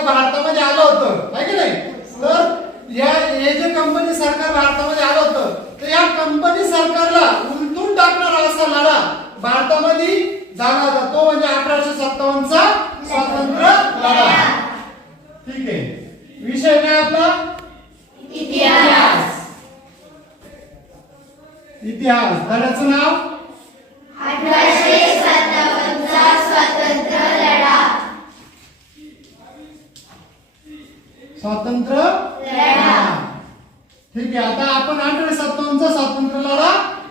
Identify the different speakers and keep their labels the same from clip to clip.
Speaker 1: आपल्या भारतामध्ये आलं होतं. आहे की नाही? तर या हे जे कंपनी सरकार भारतामध्ये आलं होतं तर या कंपनी सरकारला उलटून टाकणारा असा लढा भारतामध्ये झाला होता. तो म्हणजे अठराशे सत्तावन्नचा स्वातंत्र्य लढा. ठीक आहे. विषय काय आपला?
Speaker 2: इतिहास.
Speaker 1: इतिहास. धड्याचं नाव
Speaker 2: अठराशे सत्तावन्नचा स्वातंत्र्य लढा
Speaker 1: स्वातंत्र्य
Speaker 2: लढा
Speaker 1: ठीक आहे आता आपण सत्तावन्नचा स्वातंत्र्य लढा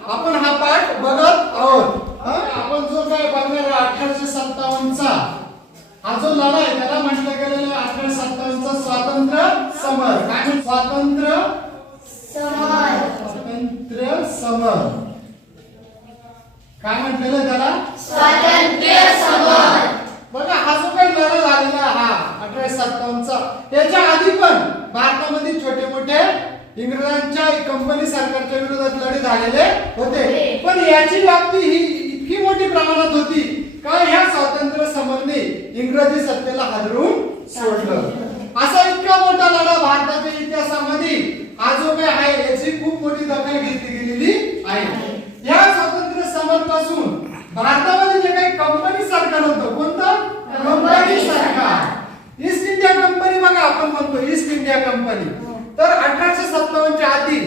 Speaker 1: आपण हा पाठ बघत आहोत? आपण जो काय बघणार अठराशे सत्तावन्नचा हा जो लढा आहे त्याला म्हटलं गेलेलं अठराशे सत्तावन्नचा स्वातंत्र्य समर. काय स्वातंत्र्य
Speaker 2: समर.
Speaker 1: स्वातंत्र्य समर. काय म्हटलेलं त्याला?
Speaker 2: स्वातंत्र्य समर.
Speaker 1: बघा हा जो काही लढा झालेला हा अठराशे सत्तावन्नचा त्याच्या आधी पण भारतामध्ये छोटे मोठे इंग्रजांच्या कंपनी सरकारच्या विरोधात लढे झालेले होते. पण याची व्याप्ती ही इतकी मोठी प्रमाणात होती का ह्या स्वातंत्र्य समरने इंग्रजी सत्तेला हादरून सोडलं. असा इतका मोठा लढा भारताच्या इतिहासामध्ये हा जो काही आहे याची खूप मोठी दखल घेतली गेलेली आहे या स्वातंत्र्य समरपासून भारतामध्ये जे काही कंपनी सरकार होतं कोणतं कंपनी सरकार ईस्ट इंडिया कंपनी बघा आपण म्हणतो ईस्ट इंडिया कंपनी तर अठराशे सत्तावन्नच्या आधी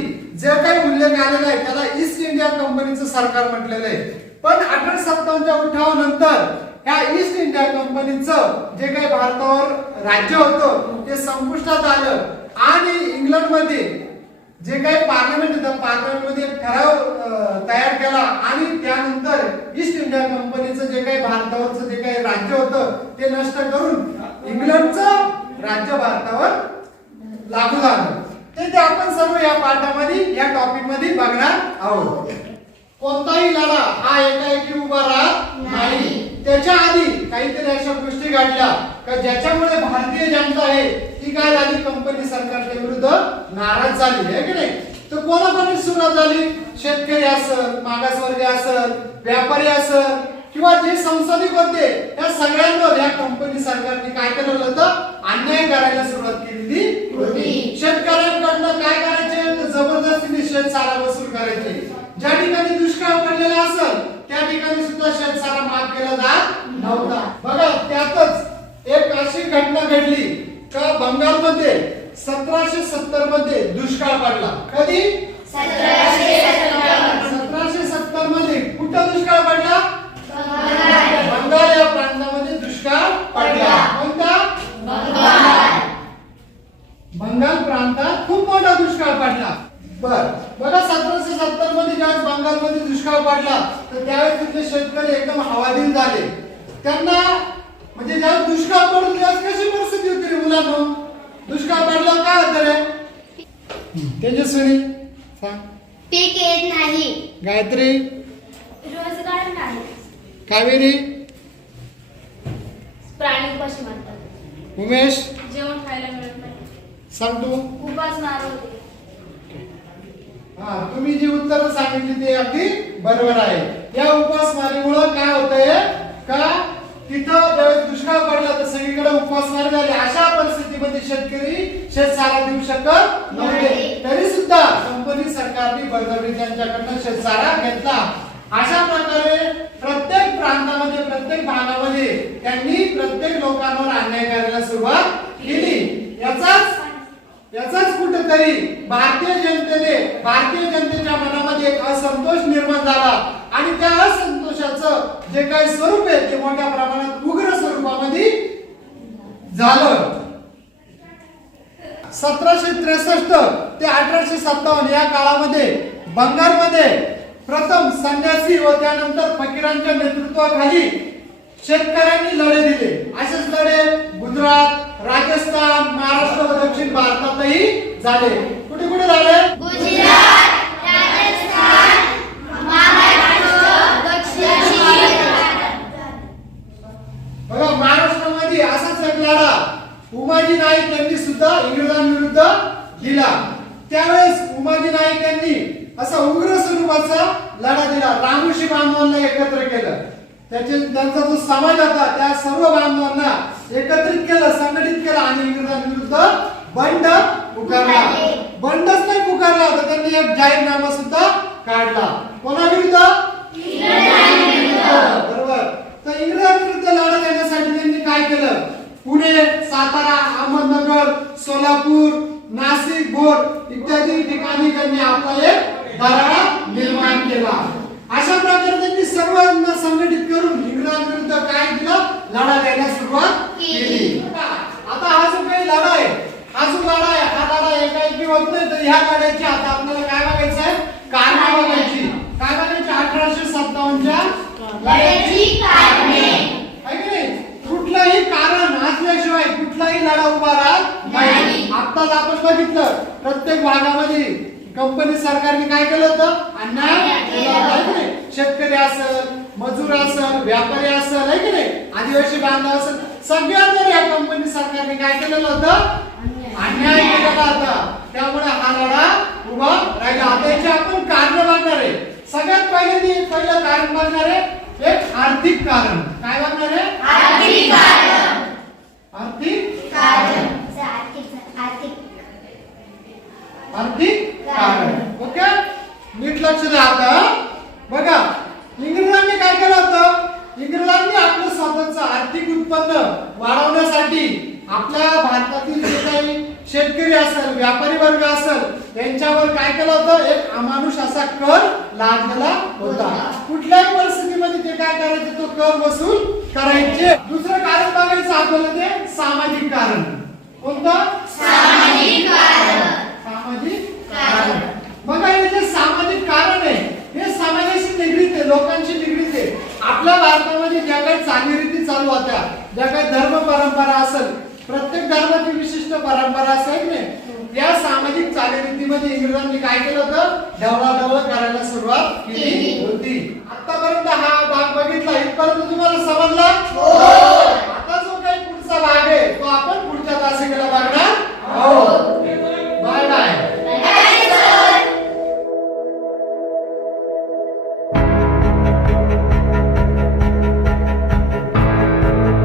Speaker 1: जे काही उल्लेख आलेला आहे त्याला ईस्ट इंडिया कंपनीचं सरकार म्हटलेलं आहे. पण अठराशे सत्तावन्नच्या उठावानंतर ह्या ईस्ट इंडिया कंपनीचं जे काही भारतावर राज्य होतं ते संपुष्टात आलं. आणि इंग्लंडमध्ये जे काही पार्लमेंट होतं पार्लमेंटमध्ये एक ठराव तयार केला. आणि त्यानंतर ईस्ट इंडिया कंपनीचं जे काही भारतावरचं जे काही राज्य होतं ते नष्ट करून इंग्लंडचं राज्य भारतावर लागू झालं. ते आपण सर्व या पाठामध्ये या टॉपिकमध्ये बघणार आहोत. कोणताही लढा हा एकाएकी उभा राहत नाही. त्याच्या आधी काहीतरी अशा गोष्टी घडल्या का ज्याच्यामुळे भारतीय जनता आहे ती काय झाली? कंपनी सरकारच्या विरुद्ध नाराज झाली आहे की नाही? तर कोणाकडे सुरुवात झाली? शेतकरी असल मागासवर्गीय असल व्यापारी असल किंवा जे संसाधिक होते त्या सगळ्यांवर या कंपनी सरकारने काय केलेलं होतं? अन्याय करायला सुरुवात केलेली होती. जबरदस्तीने शेत सारा वसूल करायचे. ज्या ठिकाणी दुष्काळ पडलेला असेल त्या ठिकाणी सुद्धा शेत सारा माफ केला जात नव्हता. बघा त्यातच एक अशी घटना घडली का बंगालमध्ये सतराशे सत्तरमध्ये दुष्काळ पडला. कधी?
Speaker 2: सतराशे
Speaker 1: सत्तरमध्ये कुठं दुष्काळ पडला?
Speaker 2: बंगाल.
Speaker 1: बंगाल या प्रांतामध्ये दुष्काळ पडला. कोणता?
Speaker 2: बंगाल
Speaker 1: प्रांतात खूप मोठा दुष्काळ पडला. बर. बघा सतराशे सत्तरमध्ये ज्यावेळेस बंगालमध्ये दुष्काळ पडला तर त्यावेळेस तिथले शेतकरी एकदम हवाधीन झाले. त्यांना म्हणजे ज्यावेळेस दुष्काळ पडून त्यावेळेस कशी परिस्थिती होती रे मुलांनो? दुष्काळ पडला काय होतं रे? तेजस्विनी सांग.
Speaker 2: पीक येत नाही.
Speaker 1: गायत्री.
Speaker 2: रोजगार नाही.
Speaker 1: कावेरी.
Speaker 3: प्राणी मारतात
Speaker 1: उमेश.
Speaker 3: जेवण खायला मिळत नाही.
Speaker 1: सांग तू.
Speaker 3: उपास होते.
Speaker 1: हा तुम्ही जी उत्तर सांगितली ते अगदी बरोबर आहे. या उपासमारीमुळे काय होतंय? का तिथं ज्यावेळेस दुष्काळ पडला तर सगळीकडे उपासमारी झाली. अशा परिस्थितीमध्ये शेतकरी शेतसारा देऊ शकत नव्हते. तरी सुद्धा कंपनी सरकारने बळजबरी त्यांच्याकडनं शेतसारा घेतला. अशा प्रकारे प्रत्येक प्रांतामध्ये प्रत्येक भागामध्ये त्यांनी प्रत्येक लोकांवर अन्याय करायला सुरुवात केली. याचाच तरी भारतीय जनतेने भारतीय जनतेच्या मनामध्ये एक असंतोष निर्माण झाला. आणि त्या असंतोषाचं जे काही स्वरूप आहे ते मोठ्या प्रमाणात उग्र स्वरूपामध्ये झालं. सतराशे त्रेसष्ट ते अठराशे सत्तावन्न या काळामध्ये बंगालमध्ये प्रथम संन्यासी व त्यानंतर फकीरांच्या नेतृत्वाखाली शेतकऱ्यांनी लढे दिले. असेच लढे गुजरात राजस्थान महाराष्ट्र व दक्षिण भारतातही झाले. कुठे कुठे झाले?
Speaker 2: गुजरात राजस्थान महाराष्ट्र दक्षिण
Speaker 1: बघा महाराष्ट्रामध्ये असाच एक लढा. उमाजी नाईक यांनी सुद्धा इंग्रजांविरुद्ध दिला त्यावेळेस उमाजी नाईक यांनी लढा दिला. रामोशी बांधवांना एकत्र केलं. त्याचे त्यांचा जो समाज होता त्या सर्व बांधवांना एकत्रित केलं संघटित केलं आणि इंग्रजांविरुद्ध बंड पुकारला. बंडच नाही पुकारला तर त्यांनी एक जाहीरनामा सुद्धा काढला. कोणाविरुद्ध बरोबर. तर इंग्रजांविरुद्ध लढा देण्यासाठी त्यांनी काय केलं? पुणे सातारा अहमदनगर सोलापूर नाशिक भोर इत्यादी ठिकाणी त्यांनी आपला एक दरारा निर्माण केला अशा प्रकारे त्यांनी सर्वांना संघटित करून इंग्रजांविरुद्ध काय केलं लढा देण्यास सुरुवात केली आता हा जो काही लढा आहे हा जो लढा आहे हा लढा एकाएकी होत नाही तर ह्या लढ्याची आता आपल्याला काय बघायचं आहे? कारण बघायची. काय बघायची? अठराशे सत्तावन्नच्या कुठलंही कारण असल्याशिवाय कुठलाही लढा उभा राहत नाही. आत्ताच आपण बघितलं प्रत्येक भागामध्ये कंपनी सरकारने काय केलं होतं? अन्याय? शेतकरी असेल मजूर असेल व्यापारी असेल आहे की नाही? आदिवासी बांधव असेल सगळ्यांवर या कंपनी सरकारने काय केलेलं होतं? अन्याय केलेला होता त्यामुळे हा लढा उभा राहिला. आता याचे आपण कारण बघणार आहे. सगळ्यात पहिले ती पहिलं कारण बघणार आहे. एक आर्थिक कारण. काय बघणार आहे?
Speaker 2: आर्थिक कारण.
Speaker 1: आर्थिक
Speaker 2: कारण. आर्थिक
Speaker 1: कारण. ओके? नीट लक्ष द्या आता. बघा इंग्रजांनी काय केलं होतं? इंग्रजांनी आपलं स्वतःचं आर्थिक उत्पन्न वाढवण्यासाठी आपल्या भारतातील जे काही शेतकरी असेल व्यापारी वर्ग असेल यांच्यावर काय केलं होतं? एक अमानुष असा कर लादलेला होता. कुठल्याही परिस्थितीमध्ये ते काय करायचे? तो कर वसूल करायचे. दुसरं कारण बघायचं आपल्याला ते सामाजिक कारण. कोणतं?
Speaker 2: सामाजिक कारण.
Speaker 1: सामाजिक
Speaker 2: कारण.
Speaker 1: कारण बघा हे जे सामाजिक कारण आहे हे समाजाशी निगडीत आहे लोकांशी निगडीत आहे. आपल्या भारतामध्ये ज्या काही चालीरीती चालू होत्या ज्या काही धर्म परंपरा असेल प्रत्येक धर्माची विशिष्ट परंपरा असेल नाही या सामाजिक चालीरीतीमध्ये इंग्रजांनी काय केलं होतं? ढवळाढवळ करायला सुरुवात केली
Speaker 2: केली.
Speaker 1: होती. आतापर्यंत हा भाग बघितला इथपर्यंत तुम्हाला समजला?